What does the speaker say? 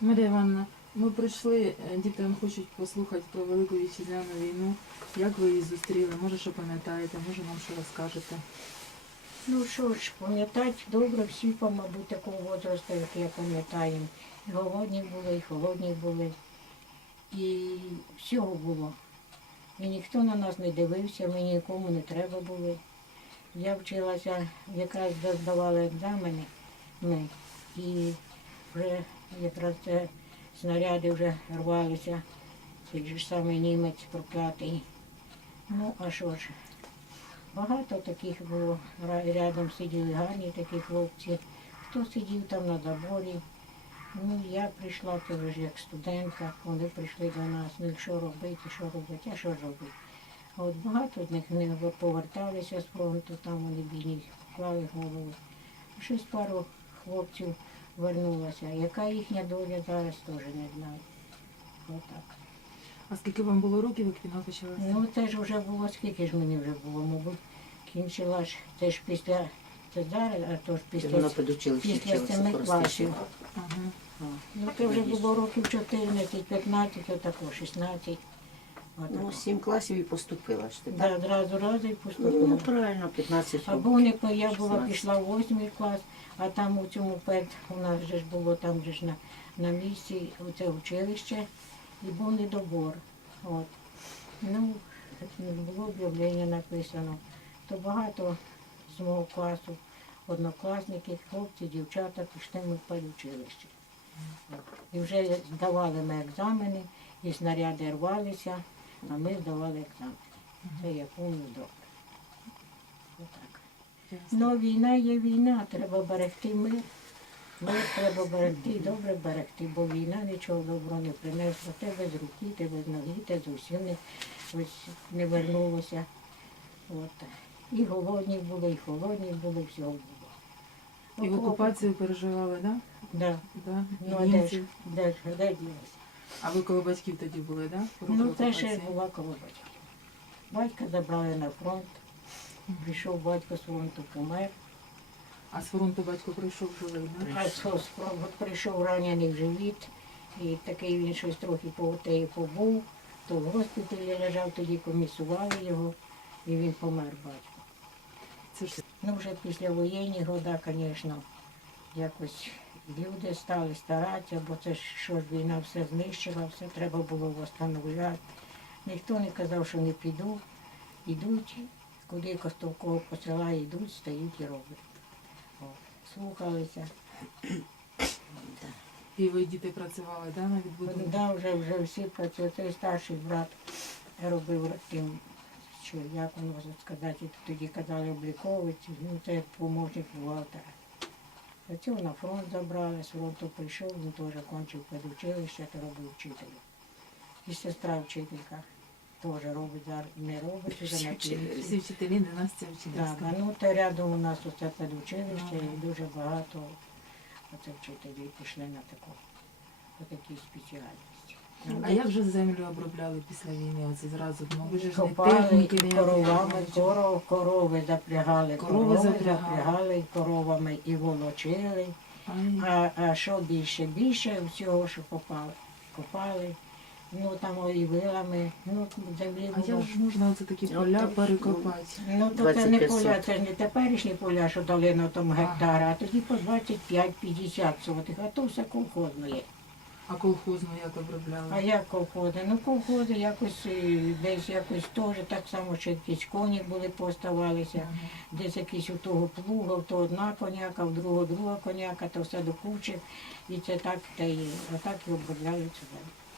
Марія Івановна, ми прийшли, е, діти хочуть послухати про Велику Вітчизняну війну. Як ви її зустріли? Може, що пам'ятаєте, може нам що розкажете? Ну що ж, пам'ятати добре всі, мабуть, такого возрасту, як я пам'ятаю. І голодні були, і холодні були. І всього було. І ніхто на нас не дивився, ми нікому не треба були. Я вчилася, якраз де здавали екзамени ми. І вже якраз це снаряди вже рвалися. Же ж самий німець проклятий. Ну, а що ж, Багато таких було. Рядом сиділи гарні такі хлопці. Хто сидів там на заборі. Ну, я прийшла теж як студентка, вони прийшли до нас. Ну, що робити, що робити, а що робити. А от багато з них не поверталися з фронту, там вони бідні поклали голову. Щось пару хлопців вернулося. Яка їхня доля зараз теж не знаю. Отак. А скільки вам було років, як війна почалася? Ну, це ж вже було, скільки ж мені вже було, мабуть, кінчила ж, це ж після, це зараз, а то ж Вона після, підучилищі після вчилася семи класів. Ага. Ну, це вже було років 14, 15, отако, 16. Ну, сім класів і поступила ж ти, Да, так? одразу разу і Ну, поступила. правильно, 15 Або років. не по- я була 16. пішла в 8 клас, а там у цьому пед у нас же ж було там же ж на, на місці оце училище і був недобор. От. Ну, було об'явлення написано. То багато з мого класу, однокласники, хлопці, дівчата пішли ми в педучилище. От. І вже здавали ми екзамени, і снаряди рвалися, а ми здавали екзамени. Це я пам'ятаю добре. Отак. Ну, війна є війна, треба берегти мир. Мир треба берегти, і добре берегти, бо війна нічого доброго не принесла. Те без руки, те без ноги, те зовсім не, ось не вернулося. От. І голодні були, і холодні були, всього було. І в окупацію переживали, так? Да. Да? Ну, а де ж, де ж, де ділося? А ви коли батьків тоді були, так? Ну, це ще була коло батьків. Батька забрали на фронт, прийшов батько з фронту, помер. А з фронту батько прийшов живий, так? А що, спробу- прийшов ранений в живіт, і такий він щось трохи по побув, то в госпіталі лежав, тоді комісували його, і він помер батько. Це ж Ну, вже після воєнні года, звісно, якось люди стали старатися, бо це що ж війна все знищила, все треба було встановляти. Ніхто не казав, що не піду. Ідуть, куди Костовкого посилає, йдуть, стають і роблять. О, слухалися. і ви діти працювали, да, на відбудові? Да, вже, вже всі працюють. Цей старший брат робив тим, що як воно сказати, тоді казали обліковець, ну це помощник бухгалтера. Цього на фронт забрали, з фронту прийшов, він теж кончив педучилище, то робив вчителя. І сестра вчителька теж робить, зараз не робить, вже на Всі вчителі до нас це вчительська. ну то рядом у нас оце педучилище і дуже багато оце вчителів пішли на таку, по такій спеціальності. А як же землю обробляли після війни? Оце зразу, ну ви ж не Копали техніки і ніякої коровами, коров, корови запрягали, Корови корови, запрягали. запрягали і коровами і волочили. Ай, А, а що більше? Більше всього, що копали. Копали, ну там і вилами, ну землі А було. як ж можна оце такі поля то- перекопати? Ну то це не 25 поля, це не теперішні поля, що дали на тому гектара, а тоді по 25-50 сотих, а то все колхозне є. А колхозну як обробляли? А як колхози? Ну колхози якось е, десь якось теж так само, що якісь коні були поставалися. Десь якийсь у того плуга, то одна коняка, в другого друга коняка, то все до кучі. І це так та й отак і обробляють себе.